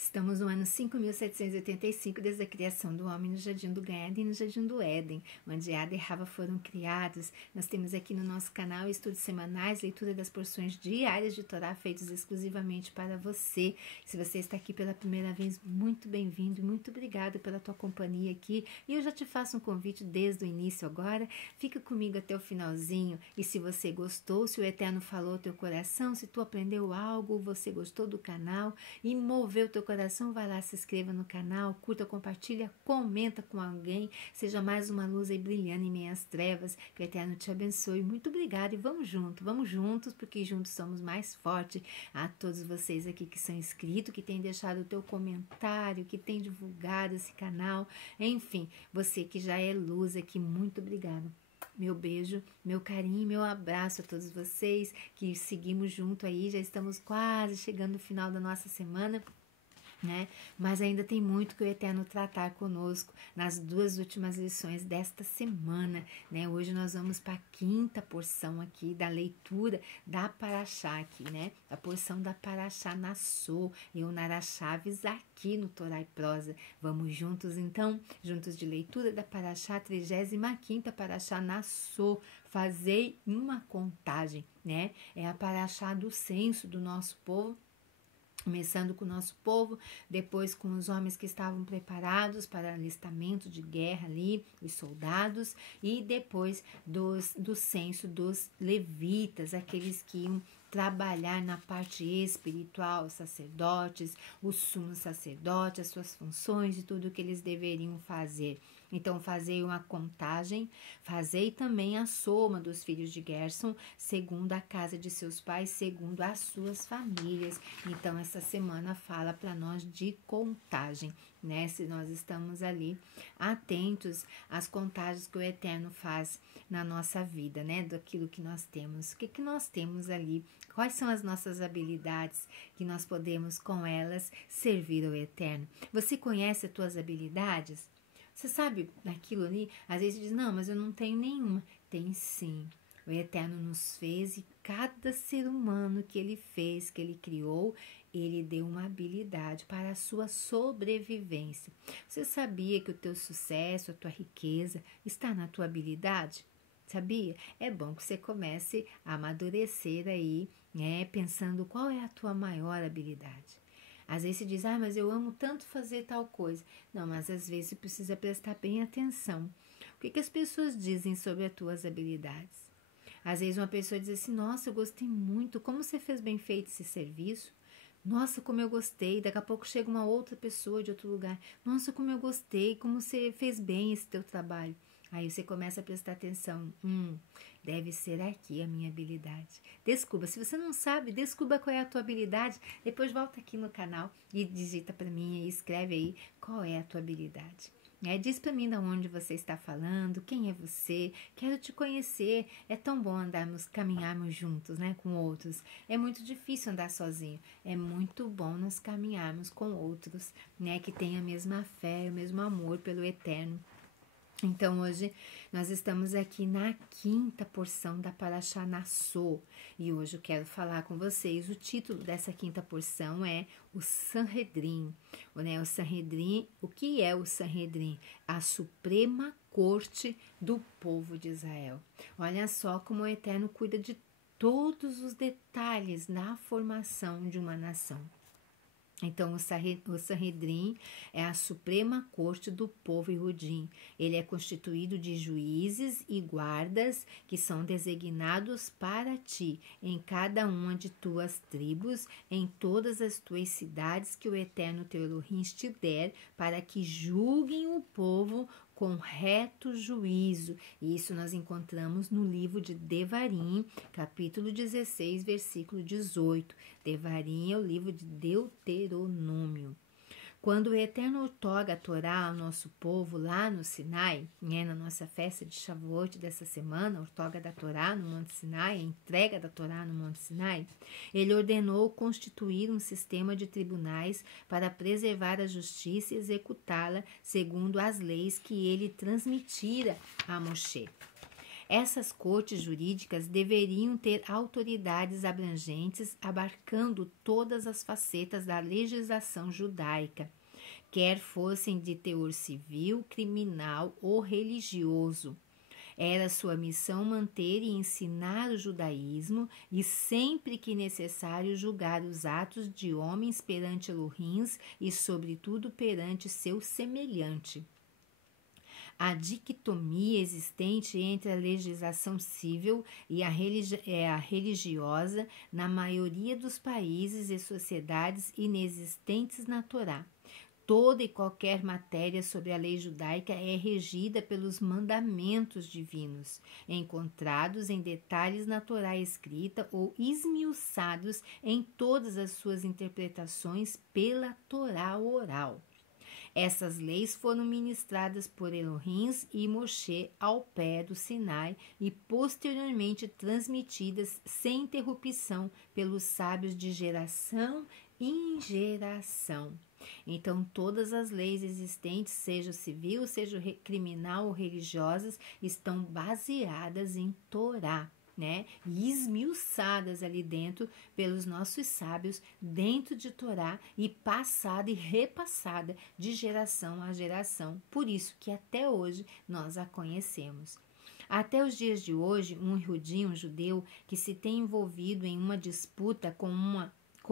Estamos no ano 5.785 desde a criação do homem no Jardim do Éden e no Jardim do Éden, onde Adão e Rava foram criados. Nós temos aqui no nosso canal estudos semanais, leitura das porções diárias de Torá feitos exclusivamente para você. Se você está aqui pela primeira vez, muito bem-vindo e muito obrigado pela tua companhia aqui. E eu já te faço um convite desde o início agora. Fica comigo até o finalzinho e se você gostou, se o Eterno falou ao teu coração, se tu aprendeu algo, você gostou do canal e moveu o teu coração, vai lá, se inscreva no canal, curta, compartilha, comenta com alguém, seja mais uma luz aí brilhando em meias trevas, que o Eterno te abençoe. Muito obrigada e vamos juntos, porque juntos somos mais fortes. A todos vocês aqui que são inscritos, que têm deixado o teu comentário, que têm divulgado esse canal, enfim, você que já é luz aqui, muito obrigada. Meu beijo, meu carinho, meu abraço a todos vocês que seguimos junto aí, já estamos quase chegando no final da nossa semana, né? Mas ainda tem muito que o Eterno tratar conosco nas duas últimas lições desta semana, né? Hoje nós vamos para a quinta porção aqui da leitura da Parashá aqui, né? A porção da Parashá Nassô e o Narashaves aqui no Torá e Prosa. Vamos juntos então, juntos de leitura da Parashá, 35ª Parashá Nassô. Fazei uma contagem, né? É a Parashá do censo do nosso povo. Começando com o nosso povo, depois com os homens que estavam preparados para alistamento de guerra ali, os soldados, e depois do censo dos levitas, aqueles que iam trabalhar na parte espiritual, os sacerdotes, o sumo sacerdote, as suas funções e tudo o que eles deveriam fazer. Então, fazei uma contagem, fazei também a soma dos filhos de Gerson, segundo a casa de seus pais, segundo as suas famílias. Então, essa semana fala para nós de contagem, né? Se nós estamos ali atentos às contagens que o Eterno faz na nossa vida, né? Daquilo que nós temos. O que nós temos ali? Quais são as nossas habilidades que nós podemos, com elas, servir ao Eterno? Você conhece as tuas habilidades? Você sabe daquilo ali? Às vezes diz, não, mas eu não tenho nenhuma. Tem sim. O Eterno nos fez e cada ser humano que Ele fez, que Ele criou, Ele deu uma habilidade para a sua sobrevivência. Você sabia que o teu sucesso, a tua riqueza está na tua habilidade? Sabia? É bom que você comece a amadurecer aí, né? Pensando qual é a tua maior habilidade. Às vezes você diz, mas eu amo tanto fazer tal coisa. Não, mas às vezes você precisa prestar bem atenção. O que as pessoas dizem sobre as tuas habilidades? Às vezes uma pessoa diz assim, nossa, eu gostei muito, como você fez bem feito esse serviço? Nossa, como eu gostei. Daqui a pouco chega uma outra pessoa de outro lugar. Nossa, como eu gostei, como você fez bem esse teu trabalho. Aí você começa a prestar atenção. Deve ser aqui a minha habilidade. Descubra. Se você não sabe, descubra qual é a tua habilidade. Depois volta aqui no canal e digita para mim e escreve aí qual é a tua habilidade. Diz para mim de onde você está falando, quem é você, quero te conhecer. É tão bom caminharmos juntos, né, com outros. É muito difícil andar sozinho, é muito bom nós caminharmos com outros, né, que têm a mesma fé, o mesmo amor pelo Eterno. Então, hoje nós estamos aqui na quinta porção da Parashá Nassô e hoje eu quero falar com vocês, o título dessa quinta porção é o Sanhedrin, né? O Sanhedrin, o que é o Sanhedrin? A Suprema Corte do povo de Israel. Olha só como o Eterno cuida de todos os detalhes na formação de uma nação. Então, o Sanhedrin é a suprema corte do povo Yehudim. Ele é constituído de juízes e guardas que são designados para ti, em cada uma de tuas tribos, em todas as tuas cidades que o Eterno teu Elohim te der, para que julguem o povo com reto juízo. E isso nós encontramos no livro de Devarim, capítulo 16, versículo 18. Devarim é o livro de Deuteronômio. Quando o Eterno outorga a Torá ao nosso povo lá no Sinai, né, na nossa festa de Shavuot dessa semana, a outorga da Torá no Monte Sinai, a entrega da Torá no Monte Sinai, ele ordenou constituir um sistema de tribunais para preservar a justiça e executá-la segundo as leis que ele transmitira a Moshe. Essas cortes jurídicas deveriam ter autoridades abrangentes, abarcando todas as facetas da legislação judaica, quer fossem de teor civil, criminal ou religioso. Era sua missão manter e ensinar o judaísmo e, sempre que necessário, julgar os atos de homens perante Elohim e, sobretudo, perante seu semelhante. A dicotomia existente entre a legislação civil e a religiosa na maioria dos países e sociedades inexistentes na Torá. Toda e qualquer matéria sobre a lei judaica é regida pelos mandamentos divinos, encontrados em detalhes na Torá escrita ou esmiuçados em todas as suas interpretações pela Torá oral. Essas leis foram ministradas por Elohim e Moshe ao pé do Sinai e posteriormente transmitidas sem interrupção pelos sábios de geração em geração. Então, todas as leis existentes, seja civil, seja criminal ou religiosas, estão baseadas em Torá, né? E esmiuçadas ali dentro pelos nossos sábios, dentro de Torá e passada e repassada de geração a geração. Por isso que até hoje nós a conhecemos. Até os dias de hoje, um judeu que se tem envolvido em uma disputa com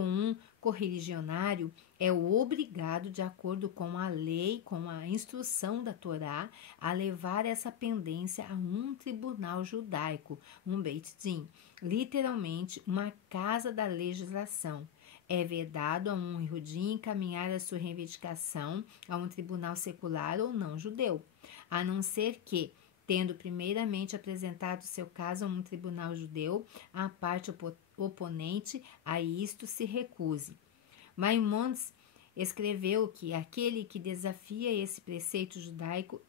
um correligionário é o obrigado, de acordo com a lei, com a instrução da Torá, a levar essa pendência a um tribunal judaico, um Beit Din, literalmente uma casa da legislação. É vedado a um Yehudi encaminhar a sua reivindicação a um tribunal secular ou não judeu, a não ser que, tendo primeiramente apresentado seu caso a um tribunal judeu, a parte oponente a isto se recuse. Maimonides escreveu que aquele que desafia esse preceito judaico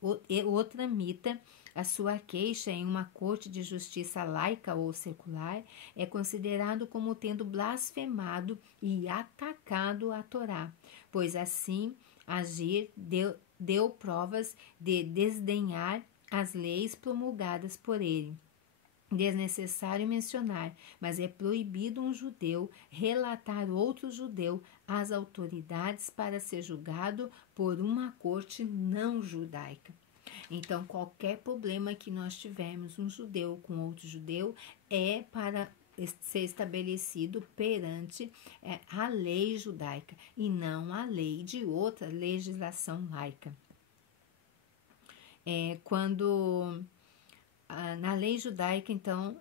o tramita a sua queixa em uma corte de justiça laica ou secular, é considerado como tendo blasfemado e atacado a Torá, pois assim agir deu provas de desdenhar as leis promulgadas por ele. Desnecessário mencionar, mas é proibido um judeu relatar outro judeu às autoridades para ser julgado por uma corte não judaica. Então, qualquer problema que nós tivermos um judeu com outro judeu é para ser estabelecido perante a lei judaica e não a lei de outra legislação laica. Na lei judaica, então,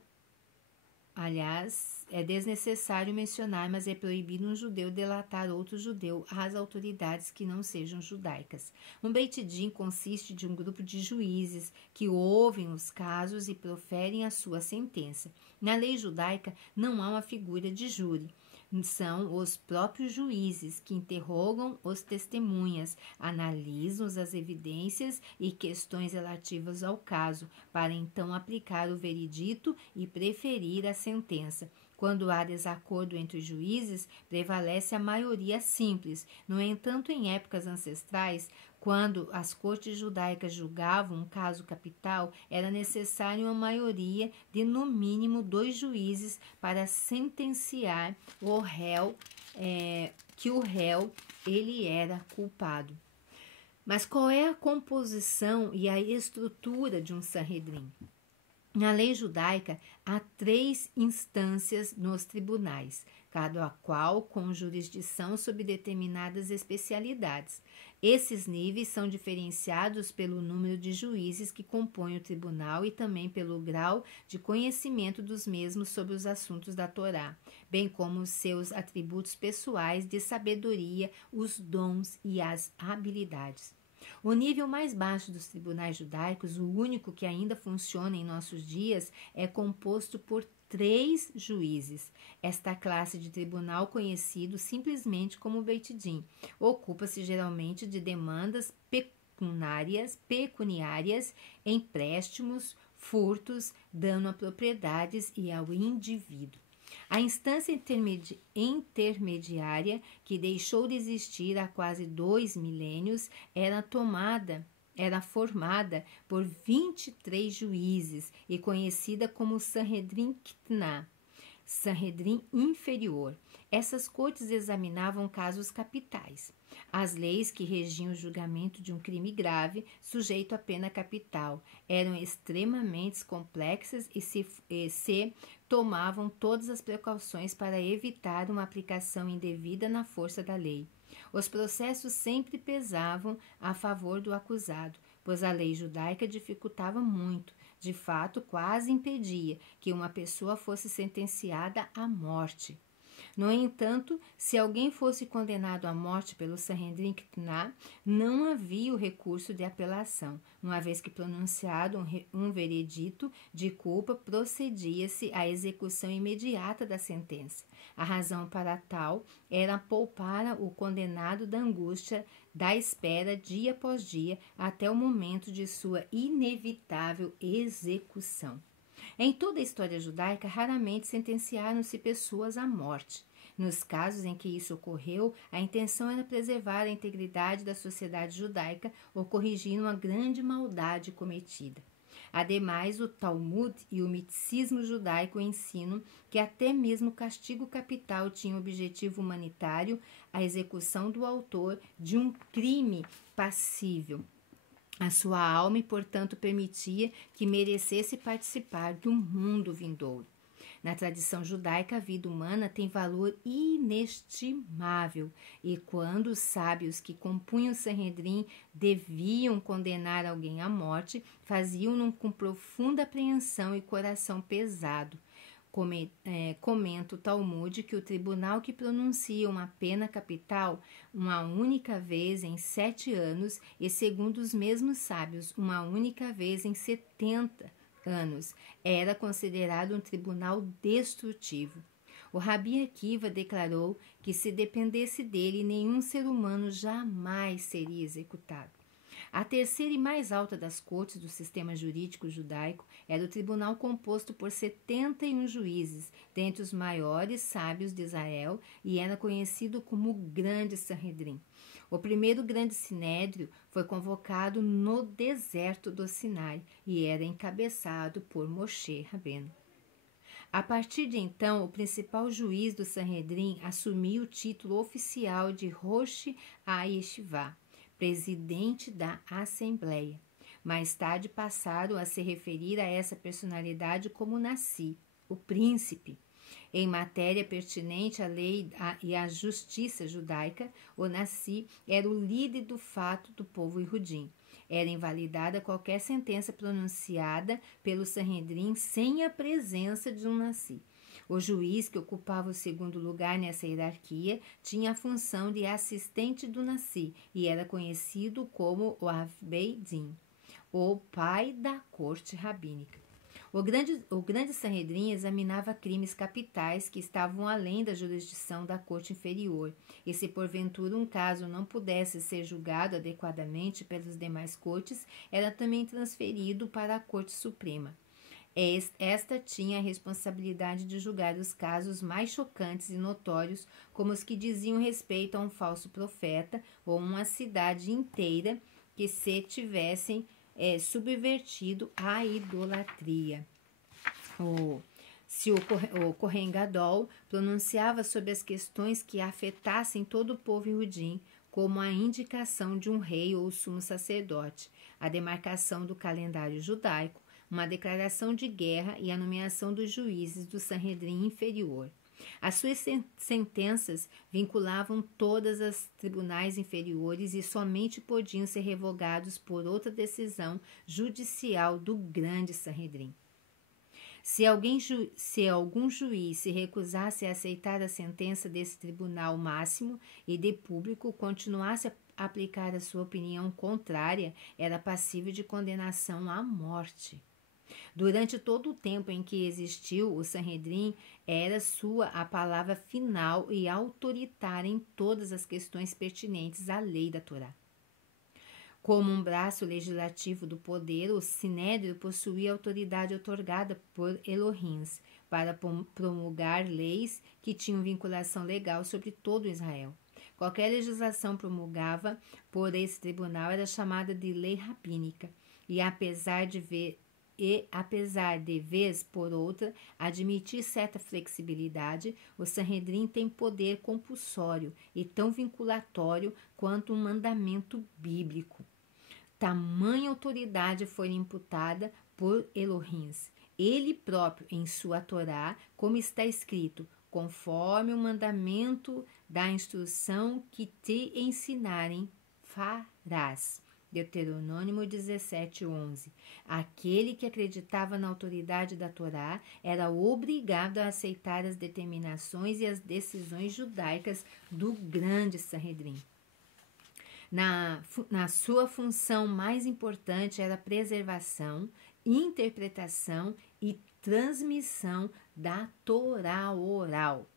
aliás, é desnecessário mencionar, mas é proibido um judeu delatar outro judeu às autoridades que não sejam judaicas. Um Beit Din consiste de um grupo de juízes que ouvem os casos e proferem a sua sentença. Na lei judaica, não há uma figura de júri. São os próprios juízes que interrogam os testemunhas, analisam as evidências e questões relativas ao caso, para então aplicar o veredito e preferir a sentença. Quando há desacordo entre os juízes, prevalece a maioria simples. No entanto, em épocas ancestrais, quando as cortes judaicas julgavam um caso capital, era necessária uma maioria de no mínimo 2 juízes para sentenciar o réu, que o réu ele era culpado. Mas qual é a composição e a estrutura de um Sanhedrin? Na lei judaica, há 3 instâncias nos tribunais, cada qual com jurisdição sobre determinadas especialidades. Esses níveis são diferenciados pelo número de juízes que compõem o tribunal e também pelo grau de conhecimento dos mesmos sobre os assuntos da Torá, bem como os seus atributos pessoais de sabedoria, os dons e as habilidades. O nível mais baixo dos tribunais judaicos, o único que ainda funciona em nossos dias, é composto por 3 juízes. Esta classe de tribunal, conhecido simplesmente como Beit Din, ocupa-se geralmente de demandas pecuniárias, empréstimos, furtos, dano a propriedades e ao indivíduo. A instância intermediária, que deixou de existir há quase 2 milênios, era tomada era formada por 23 juízes e conhecida como Sanhedrin Ktna, Sanhedrin inferior. Essas cortes examinavam casos capitais. As leis que regiam o julgamento de um crime grave, sujeito à pena capital, eram extremamente complexas e se tomavam todas as precauções para evitar uma aplicação indevida na força da lei. Os processos sempre pesavam a favor do acusado, pois a lei judaica dificultava muito, de fato quase impedia que uma pessoa fosse sentenciada à morte. No entanto, se alguém fosse condenado à morte pelo Sanhedrin Ktna, não havia o recurso de apelação, uma vez que pronunciado um veredito de culpa, procedia-se à execução imediata da sentença. A razão para tal era poupar o condenado da angústia da espera dia após dia até o momento de sua inevitável execução. Em toda a história judaica, raramente sentenciaram-se pessoas à morte. Nos casos em que isso ocorreu, a intenção era preservar a integridade da sociedade judaica ou corrigir uma grande maldade cometida. Ademais, o Talmud e o misticismo judaico ensinam que até mesmo o castigo capital tinha objetivo humanitário, a execução do autor de um crime passível a sua alma e, portanto, permitia que merecesse participar do mundo vindouro. Na tradição judaica, a vida humana tem valor inestimável, e quando os sábios que compunham o Sanhedrin deviam condenar alguém à morte, faziam-no com profunda apreensão e coração pesado. Comenta o Talmud que o tribunal que pronuncia uma pena capital uma única vez em 7 anos e, segundo os mesmos sábios, uma única vez em 70 anos, era considerado um tribunal destrutivo. O Rabi Akiva declarou que, se dependesse dele, nenhum ser humano jamais seria executado. A terceira e mais alta das cortes do sistema jurídico judaico era o tribunal composto por 71 juízes, dentre os maiores sábios de Israel, e era conhecido como o Grande Sanhedrin. O primeiro grande sinédrio foi convocado no deserto do Sinai e era encabeçado por Moshe Rabbeinu. A partir de então, o principal juiz do Sanhedrin assumiu o título oficial de Rosh HaYeshivá, presidente da Assembleia. Mais tarde passaram a se referir a essa personalidade como Nassi, o príncipe. Em matéria pertinente à lei e à justiça judaica, o Nassi era o líder do fato do povo Yehudim. Era invalidada qualquer sentença pronunciada pelo Sanhedrin sem a presença de um Nassi. O juiz, que ocupava o segundo lugar nessa hierarquia, tinha a função de assistente do Nassi e era conhecido como o Av Beit Din, o pai da corte rabínica. O grande Sanhedrin examinava crimes capitais que estavam além da jurisdição da corte inferior, e se porventura um caso não pudesse ser julgado adequadamente pelas demais cortes, era também transferido para a Corte Suprema. Esta tinha a responsabilidade de julgar os casos mais chocantes e notórios, como os que diziam respeito a um falso profeta ou uma cidade inteira que se tivessem subvertido a idolatria. Se o Kohen Gadol pronunciava sobre as questões que afetassem todo o povo Yehudim, como a indicação de um rei ou sumo sacerdote, a demarcação do calendário judaico, uma declaração de guerra e a nomeação dos juízes do Sanhedrin inferior. As suas sentenças vinculavam todas as tribunais inferiores e somente podiam ser revogados por outra decisão judicial do grande Sanhedrin. Se algum juiz se recusasse a aceitar a sentença desse tribunal máximo e de público continuasse a aplicar a sua opinião contrária, era passível de condenação à morte. Durante todo o tempo em que existiu o Sanhedrin, era sua a palavra final e autoritária em todas as questões pertinentes à lei da Torá. Como um braço legislativo do poder, o Sinédrio possuía autoridade otorgada por Elohim para promulgar leis que tinham vinculação legal sobre todo Israel. Qualquer legislação promulgada por esse tribunal era chamada de lei rabínica, e apesar de vez por outra admitir certa flexibilidade, o Sanhedrin tem poder compulsório e tão vinculatório quanto um mandamento bíblico. Tamanha autoridade foi imputada por Elohim, ele próprio em sua Torá, como está escrito, conforme o mandamento da instrução que te ensinarem, farás. Deuteronômio 17:11. Aquele que acreditava na autoridade da Torá era obrigado a aceitar as determinações e as decisões judaicas do grande Sanhedrin. Na sua função mais importante era a preservação, interpretação e transmissão da Torá oral.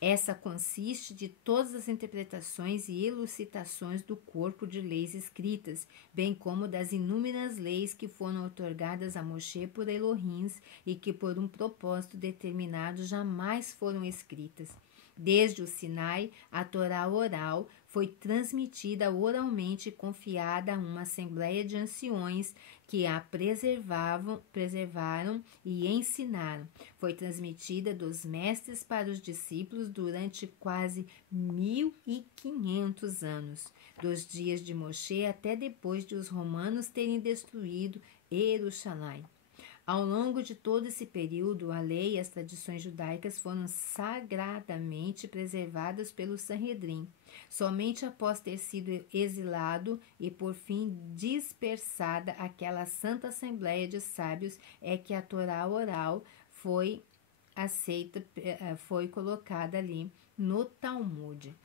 Essa consiste de todas as interpretações e elucidações do corpo de leis escritas, bem como das inúmeras leis que foram outorgadas a Moshe por Elohim e que por um propósito determinado jamais foram escritas. Desde o Sinai, a Torá oral foi transmitida oralmente e confiada a uma assembleia de anciões que a preservaram e ensinaram. Foi transmitida dos mestres para os discípulos durante quase 1500 anos, dos dias de Moshe até depois de os romanos terem destruído Jerusalém. Ao longo de todo esse período, a lei e as tradições judaicas foram sagradamente preservadas pelo Sanhedrin. Somente após ter sido exilado e, por fim, dispersada aquela santa assembleia de sábios é que a Torá oral foi aceita, foi colocada ali no Talmud.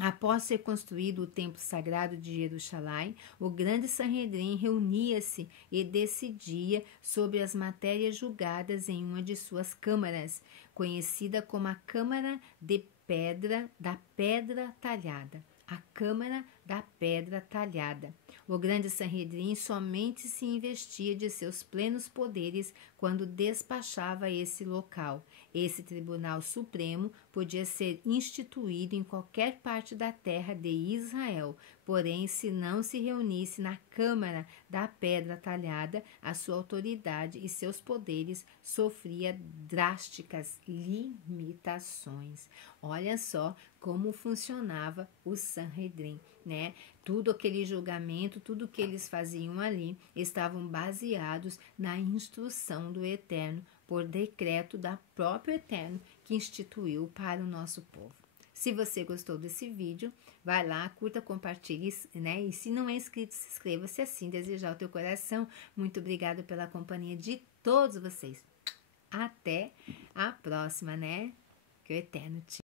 Após ser construído o templo sagrado de Jerusalém, o grande Sanhedrin reunia-se e decidia sobre as matérias julgadas em uma de suas câmaras, conhecida como a Câmara da Pedra Talhada. A Câmara da Pedra Talhada. O grande Sanhedrin somente se investia de seus plenos poderes quando despachava esse local. Esse Tribunal Supremo podia ser instituído em qualquer parte da terra de Israel, porém, se não se reunisse na Câmara da Pedra Talhada, a sua autoridade e seus poderes sofria drásticas limitações. Olha só como funcionava o Sanhedrin, né? Tudo aquele julgamento, tudo que eles faziam ali, estavam baseados na instrução do Eterno, por decreto da própria Eterno, que instituiu para o nosso povo. Se você gostou desse vídeo, vai lá, curta, compartilhe, né? E se não é inscrito, se inscreva, se assim desejar o teu coração. Muito obrigada pela companhia de todos vocês. Até a próxima, né? Que o Eterno te